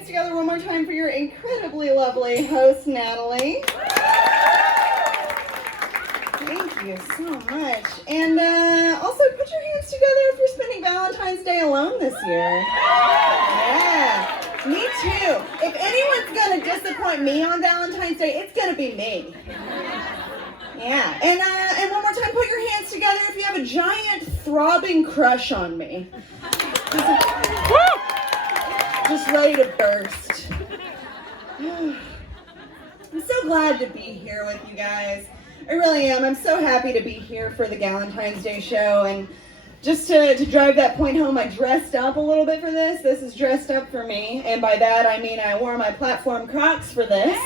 hands together one more time for your incredibly lovely host, Natalie. Thank you so much. And also put your hands together for spending Valentine's Day alone this year. Yeah, me too. If anyone's gonna disappoint me on Valentine's Day, it's gonna be me. Yeah, and one more time, put your hands together if you have a giant throbbing crush on me. Just ready to burst. I'm so glad to be here with you guys. I really am. I'm so happy to be here for the Galentine's Day show. And just to drive that point home, I dressed up a little bit for this. This is dressed up for me. And by that, I mean I wore my platform Crocs for this.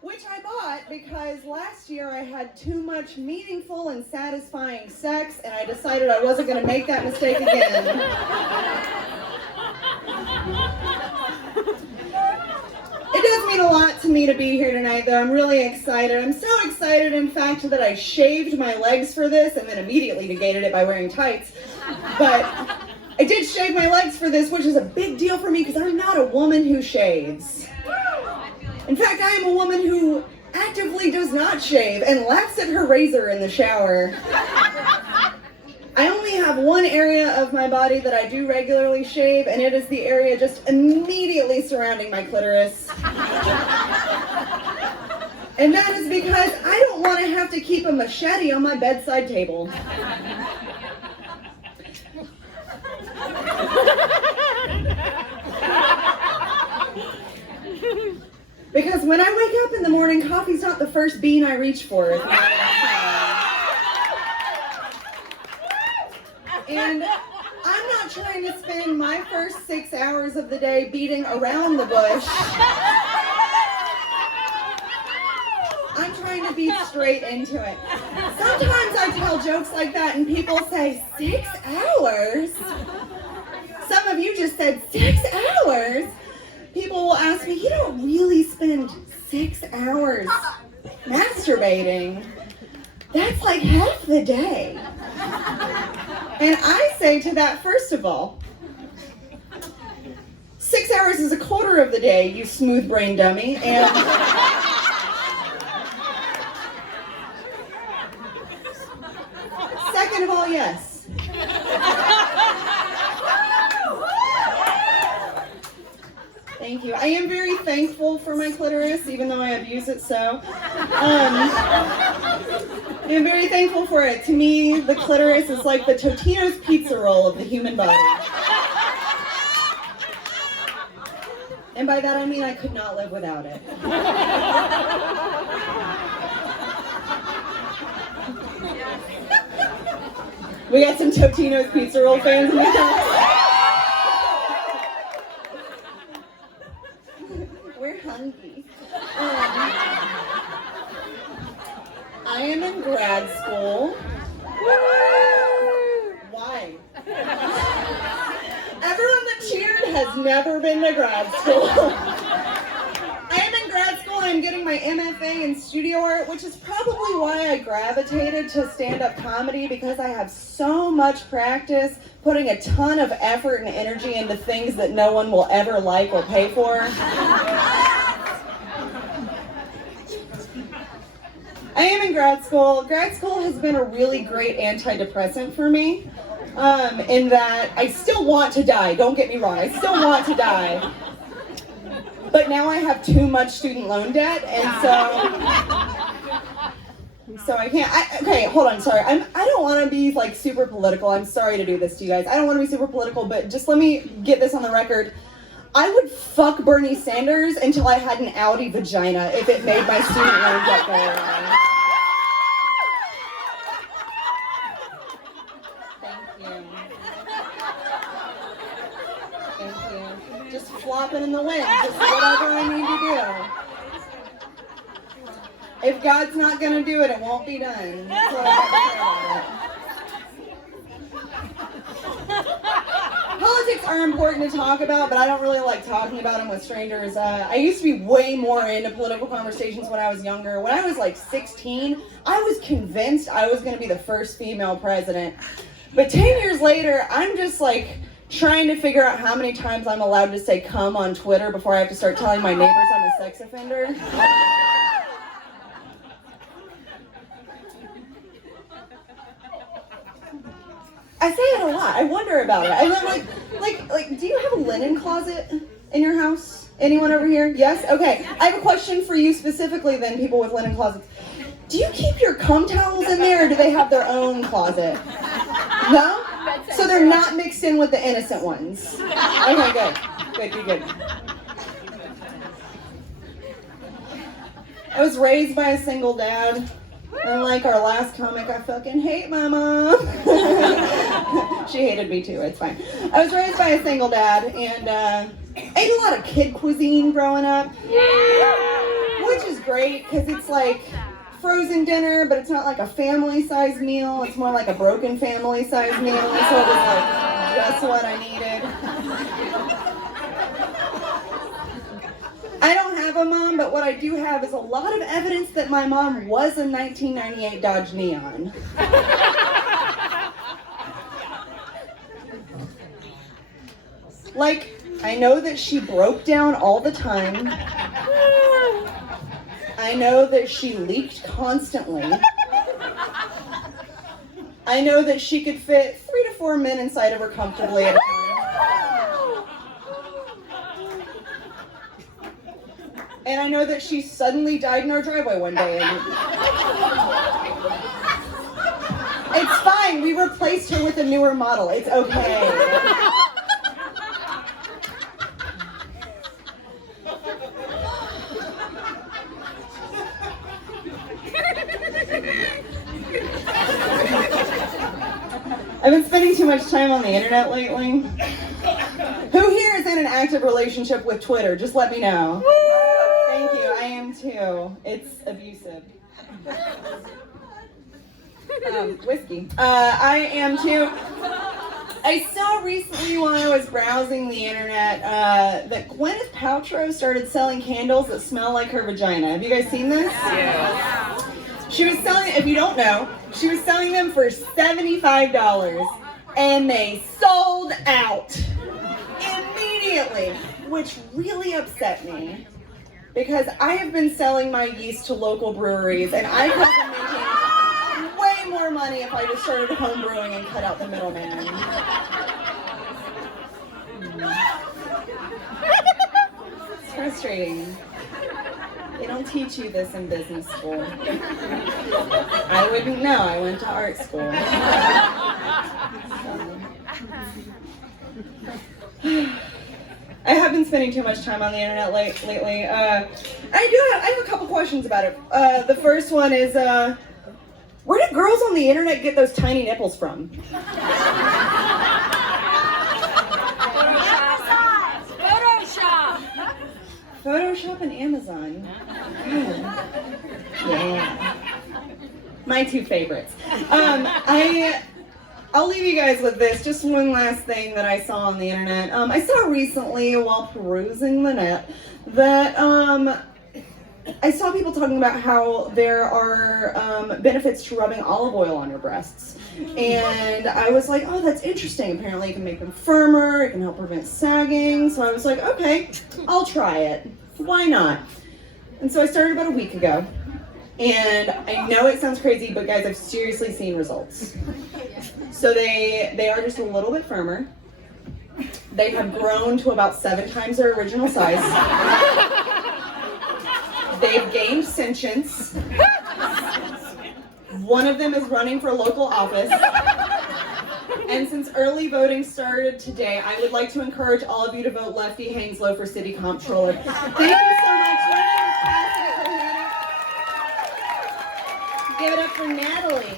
Which I bought because last year I had too much meaningful and satisfying sex, and I decided I wasn't going to make that mistake again. It does mean a lot to me to be here tonight, though. I'm really excited. I'm so excited, in fact, that I shaved my legs for this and then immediately negated it by wearing tights. But I did shave my legs for this, which is a big deal for me because I'm not a woman who shaves. In fact, I am a woman who actively does not shave and laughs at her razor in the shower. I only have one area of my body that I do regularly shave, and it is the area just immediately surrounding my clitoris. And that is because I don't want to have to keep a machete on my bedside table. Because when I wake up in the morning, coffee's not the first bean I reach for. And I'm not trying to spend my first 6 hours of the day beating around the bush. I'm trying to beat straight into it. Sometimes I tell jokes like that and people say, 6 hours? Some of you just said 6 hours? People will ask me, you don't really spend 6 hours masturbating. That's like half the day. And I say to that, first of all, 6 hours is a quarter of the day, you smooth brain dummy. And second of all, yes. Thank you. I am very thankful for my clitoris, even though I abuse it so. I am very thankful for it. To me, the clitoris is like the Totino's pizza roll of the human body. And by that I mean I could not live without it. We got some Totino's pizza roll fans in the house. We're hungry. I am in grad school. Why? Everyone that cheered has never been to grad school. I am in grad school. I'm getting my MFA in studio art, which is probably why I gravitated to stand-up comedy, because I have so much practice putting a ton of effort and energy into things that no one will ever like or pay for. I am in grad school. Grad school has been a really great antidepressant for me, in that I still want to die. Don't get me wrong, I still want to die. But now I have too much student loan debt, and so I can't. Okay, hold on, sorry. I don't want to be like super political. I'm sorry to do this to you guys. I don't want to be super political, but just let me get this on the record. I would fuck Bernie Sanders until I had an Audi vagina if it made my student loan debt go away. Thank you. Just flopping in the wind, just whatever I need to do. If God's not gonna do it, it won't be done. That's all I have to say about it. Politics are important to talk about, but I don't really like talking about them with strangers. I used to be way more into political conversations when I was younger. When I was like 16, I was convinced I was going to be the first female president. But 10 years later, I'm just like trying to figure out how many times I'm allowed to say "cum" on Twitter before I have to start telling my neighbors I'm a sex offender. I say it a lot. I wonder about it. I'm like, do you have a linen closet in your house? Anyone over here? Yes? Okay. I have a question for you specifically then, people with linen closets. Do you keep your cum towels in there, or do they have their own closet? No? So they're not mixed in with the innocent ones. Okay, good. I was raised by a single dad. Unlike our last comic, I fucking hate my mom. She hated me too, it's fine. I was raised by a single dad and ate a lot of kid cuisine growing up. Which is great because it's like frozen dinner, but it's not like a family-sized meal. It's more like a broken family-sized meal. So it was like just what I needed. I don't have a mom, but what I do have is a lot of evidence that my mom was a 1998 Dodge Neon. Like, I know that she broke down all the time. I know that she leaked constantly. I know that she could fit 3 to 4 men inside of her comfortably at a time. And I know that she suddenly died in our driveway one day. It's fine, we replaced her with a newer model. It's okay. I've been spending too much time on the internet lately. Who here is in an active relationship with Twitter? Just let me know. Thank you, I am too. It's abusive. Whiskey. I am too. I saw recently while I was browsing the internet that Gwyneth Paltrow started selling candles that smell like her vagina. Have you guys seen this? Yeah. She was selling, if you don't know, she was selling them for $75 and they sold out immediately, which really upset me because I have been selling my yeast to local breweries and I could have been making way more money if I just started home brewing and cut out the middleman. It's frustrating. They don't teach you this in business school. I wouldn't know. I went to art school. I have been spending too much time on the internet lately. I have a couple questions about it. The first one is, where do girls on the internet get those tiny nipples from? Photoshop and Amazon. Yeah. My two favorites. I'll leave you guys with this. Just one last thing that I saw on the internet. I saw recently while perusing the net that I saw people talking about how there are benefits to rubbing olive oil on your breasts. And I was like, oh, that's interesting. Apparently it can make them firmer, it can help prevent sagging. So I was like, okay, I'll try it. Why not? And so I started about a week ago. And I know it sounds crazy, but guys, I've seriously seen results. So they are just a little bit firmer. They have grown to about 7 times their original size. They've gained sentience. One of them is running for local office. And since early voting started today, I would like to encourage all of you to vote Lefty Hainslow for City Comptroller. Thank you so much. My name is Cassidy Kulhanek. Give it up for Natalie.